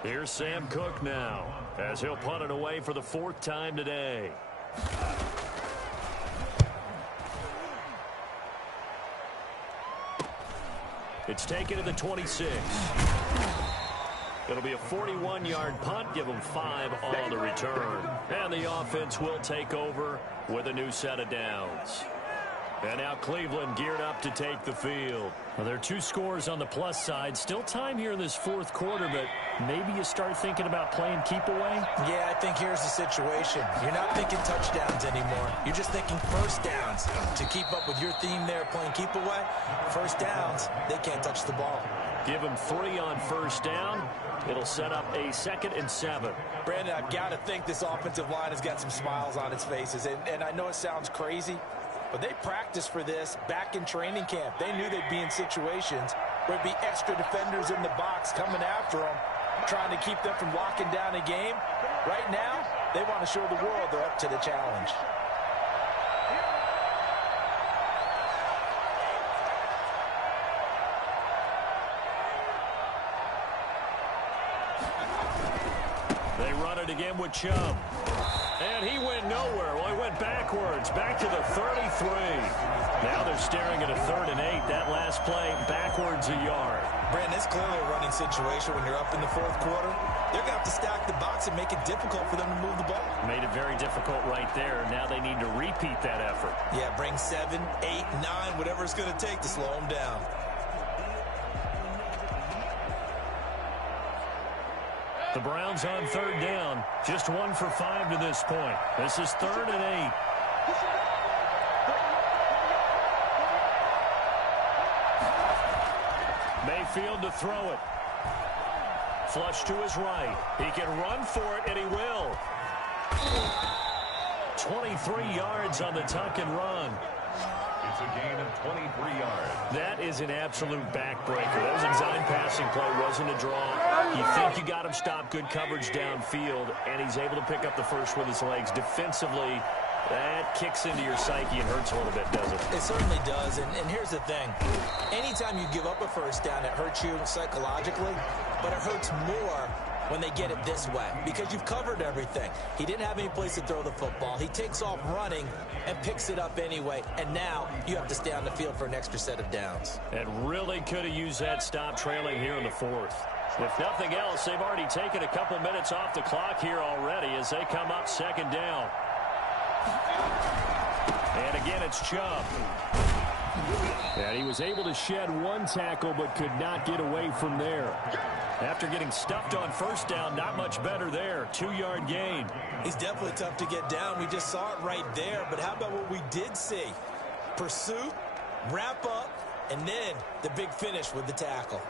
Here's Sam Cook now, as he'll punt it away for the 4th time today. It's taken to the 26. It'll be a 41-yard punt. Give them 5 on the return. And the offense will take over with a new set of downs. And now Cleveland geared up to take the field. Well, there are 2 scores on the plus side. Still time here in this 4th quarter, but maybe you start thinking about playing keep away? Yeah, I think here's the situation. You're not thinking touchdowns anymore. You're just thinking first downs. To keep up with your theme there, playing keep away, first downs, they can't touch the ball. Give them 3 on first down. It'll set up a 2nd and 7. Brandon, I've got to think this offensive line has got some smiles on its faces. And I know it sounds crazy, but they practiced for this back in training camp. They knew they'd be in situations where there'd be extra defenders in the box coming after them, trying to keep them from locking down a game. Right now, they want to show the world they're up to the challenge. They run it again with Chubb. And he went nowhere. Well, he went backwards, back to the 33. Now they're staring at a 3rd and 8. That last play, backwards a yard. Brandon, it's clearly a running situation when you're up in the 4th quarter. They're going to have to stack the box and make it difficult for them to move the ball. Made it very difficult right there. Now they need to repeat that effort. Yeah, bring 7, 8, 9, whatever it's going to take to slow them down. The Browns on 3rd down. Just 1 for 5 to this point. This is 3rd and 8. Mayfield to throw it. Flush to his right. He can run for it, and he will. 23 yards on the tuck and run. It's a gain of 23 yards. That is an absolute backbreaker. That was a design passing play, wasn't a draw. You think you got him stopped, good coverage downfield, and he's able to pick up the first with his legs. Defensively, that kicks into your psyche and hurts a little bit, doesn't it? It certainly does, and here's the thing. Anytime you give up a first down, it hurts you psychologically, but it hurts more when they get it this way because you've covered everything. He didn't have any place to throw the football. He takes off running and picks it up anyway, and now you have to stay on the field for an extra set of downs. And really could have used that stop trailing here in the 4th. If nothing else, they've already taken a couple minutes off the clock here already as they come up 2nd down. And again, it's Chubb. And he was able to shed 1 tackle but could not get away from there. After getting stuffed on first down, not much better there. 2-yard gain. He's definitely tough to get down. We just saw it right there. But how about what we did see? Pursuit, wrap up, and then the big finish with the tackle.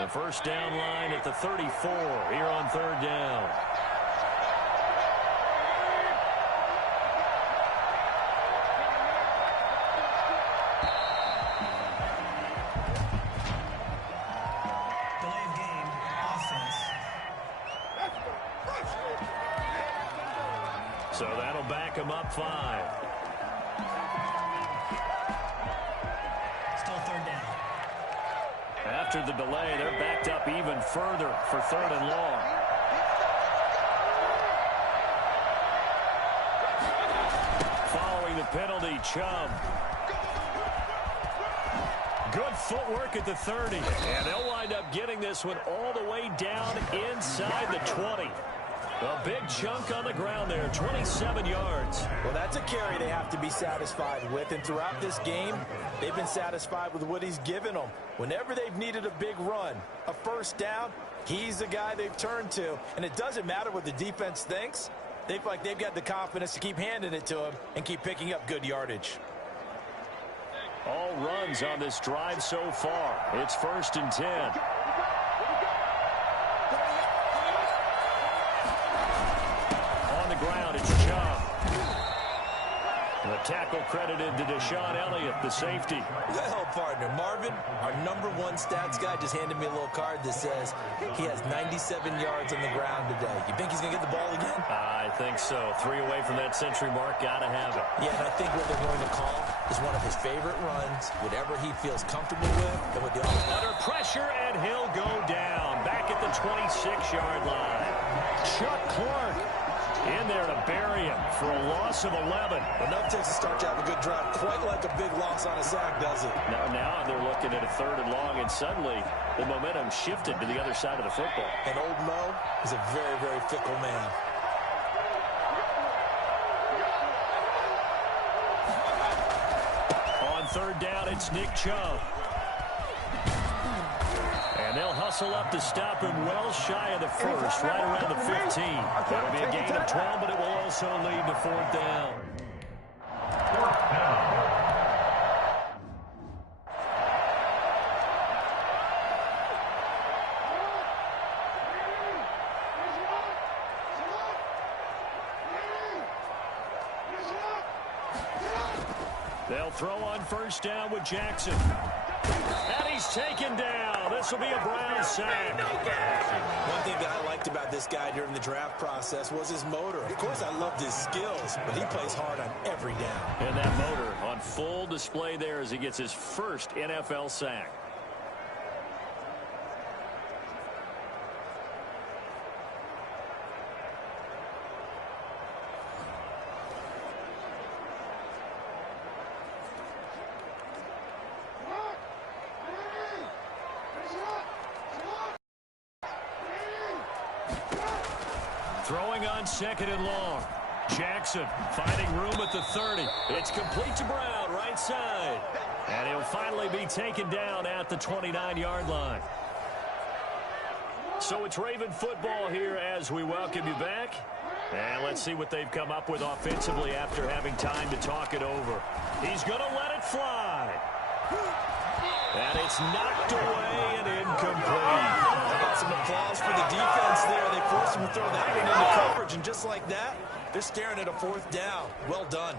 The first down line at the 34 here on 3rd down. Delay of game, offense. So that'll back him up 5. Still 3rd down. After the delay, they're backed up even further for 3rd and long. Following the penalty, Chubb. Good footwork at the 30. And they'll wind up getting this one all the way down inside the 20. A big chunk on the ground there, 27 yards. Well, that's a carry they have to be satisfied with. And throughout this game, they've been satisfied with what he's given them. Whenever they've needed a big run, a first down, he's the guy they've turned to. And it doesn't matter what the defense thinks. They feel like they've got the confidence to keep handing it to him and keep picking up good yardage. All runs on this drive so far. It's 1st and 10. tackle credited to Deshaun Elliott, the safety. Well, partner, Marvin, our #1 stats guy just handed me a little card that says he has 97 yards on the ground today. You think he's going to get the ball again? I think so. 3 away from that century mark. Got to have it. Yeah, and I think what they're going to call is one of his favorite runs, whatever he feels comfortable with. And with the under pressure, and he'll go down. Back at the 26-yard line. Chuck Clark in there to bury him for a loss of 11. Enough takes to start to have a good drive. Quite like a big loss on a sack, does it? Now they're looking at a 3rd and long, and suddenly the momentum shifted to the other side of the football. And old Mo is a very, very fickle man. On 3rd down, it's Nick Chubb. And they'll hustle up to stop him well shy of the 1st, right around the 15. That'll be a gain of 12, but it will also lead to 4th down. 4th down. They'll throw on 1st down with Jackson. And he's taken down. This will be a Brown sack. One thing that I liked about this guy during the draft process was his motor. Of course, I loved his skills, but he plays hard on every down. And that motor on full display there as he gets his 1st NFL sack. Throwing on 2nd and long. Jackson finding room at the 30. It's complete to Brown, right side. And he'll finally be taken down at the 29-yard line. So it's Raven football here as we welcome you back. And let's see what they've come up with offensively after having time to talk it over. He's going to let it fly. And it's knocked away and incomplete. Some applause for the defense there. They forced him to throw that one into coverage, and just like that, they're staring at a 4th down. Well done.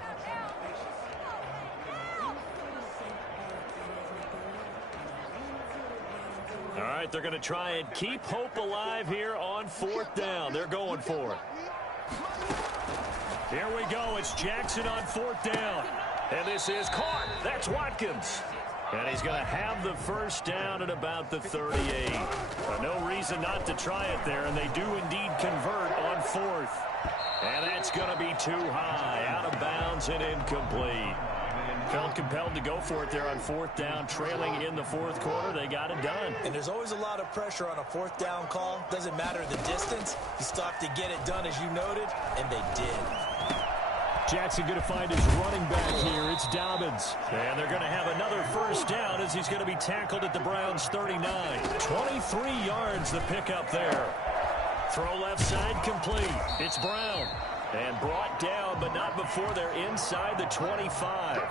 All right, they're going to try and keep hope alive here on 4th down. They're going for it. Here we go. It's Jackson on 4th down. And this is caught. That's Watkins. And he's going to have the 1st down at about the 38. No reason not to try it there, and they do indeed convert on 4th. And that's going to be too high, out of bounds and incomplete. Felt compelled to go for it there on 4th down, trailing in the 4th quarter. They got it done. And there's always a lot of pressure on a 4th down call. Doesn't matter the distance. You stop to get it done, as you noted, and they did. Jackson going to find his running back here. It's Dobbins. And they're going to have another 1st down as he's going to be tackled at the Browns' 39. 23 yards the pickup there. Throw left side complete. It's Brown. And brought down, but not before they're inside the 25.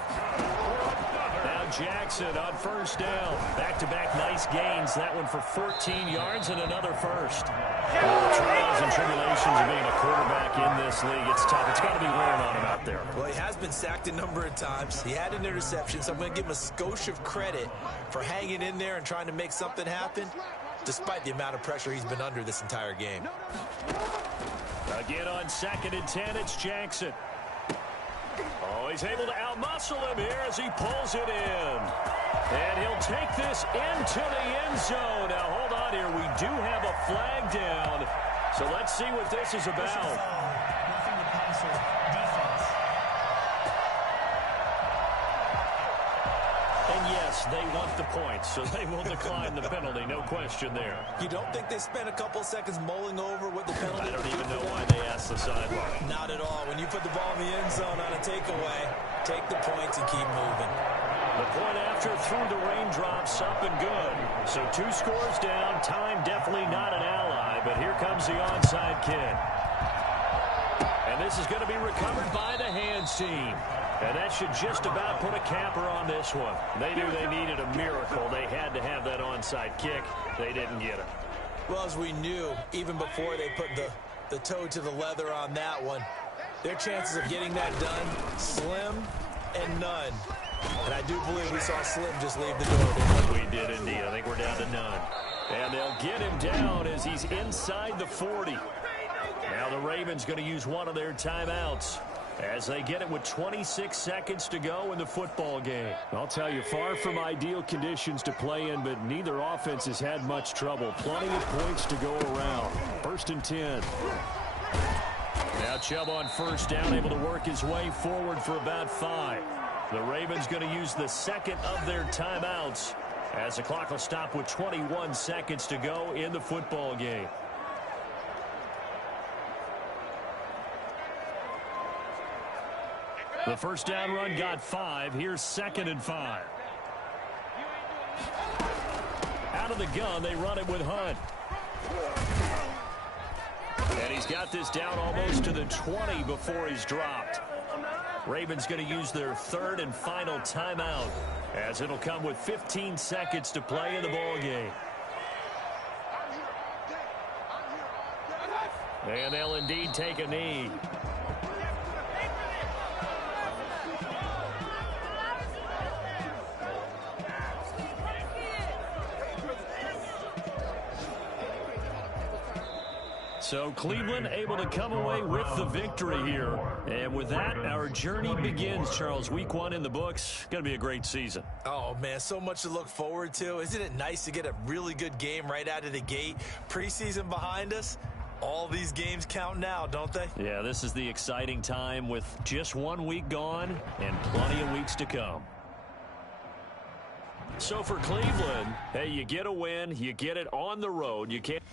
Now Jackson on 1st down. Back-to-back nice gains. That one for 14 yards and another 1st. The trials and tribulations of being a quarterback in this league, it's tough. It's got to be wearing on him out there. Well, he has been sacked a number of times. He had an interception, so I'm going to give him a skosh of credit for hanging in there and trying to make something happen, despite the amount of pressure he's been under this entire game. Again on 2nd and 10, it's Jackson. Oh, he's able to outmuscle him here as he pulls it in. And he'll take this into the end zone. Now, hold on here. We do have a flag down. So let's see what this is about. Nothing to pass or defense. And yes, they want the points, so they will decline the penalty. No question there. You don't think they spent a couple seconds mulling over what the penalty? I don't even know why they asked the sideline. Not at all. When you put the ball in the end zone on a takeaway, take the points and keep moving. The point after through the raindrops, up and good. So 2 scores down. Time definitely not an ally, but here comes the onside kick. And this is going to be recovered by the hands team. And that should just about put a capper on this one. They knew they needed a miracle. They had to have that onside kick. They didn't get it. Well, as we knew, even before they put the toe to the leather on that one, their chances of getting that done, slim and none. And I do believe we saw Slim just leave the door. We did indeed. I think we're down to none. And they'll get him down as he's inside the 40. Now the Ravens going to use one of their timeouts as they get it with 26 seconds to go in the football game. I'll tell you, far from ideal conditions to play in, but neither offense has had much trouble. Plenty of points to go around. 1st and 10. Now Chubb on first down, able to work his way forward for about 5. The Ravens going to use the second of their timeouts as the clock will stop with 21 seconds to go in the football game. The first down run got 5. Here's 2nd and 5. Out of the gun, they run it with Hunt. And he's got this down almost to the 20 before he's dropped. Ravens going to use their 3rd and final timeout as it'll come with 15 seconds to play in the ball game. And they'll indeed take a knee. So Cleveland able to come away with the victory here. And with that, our journey begins, Charles. Week 1 in the books. Going to be a great season. Oh, man, so much to look forward to. Isn't it nice to get a really good game right out of the gate? Preseason behind us. All these games count now, don't they? Yeah, this is the exciting time with just 1 week gone and plenty of weeks to come. So for Cleveland, hey, you get a win, you get it on the road. You can't...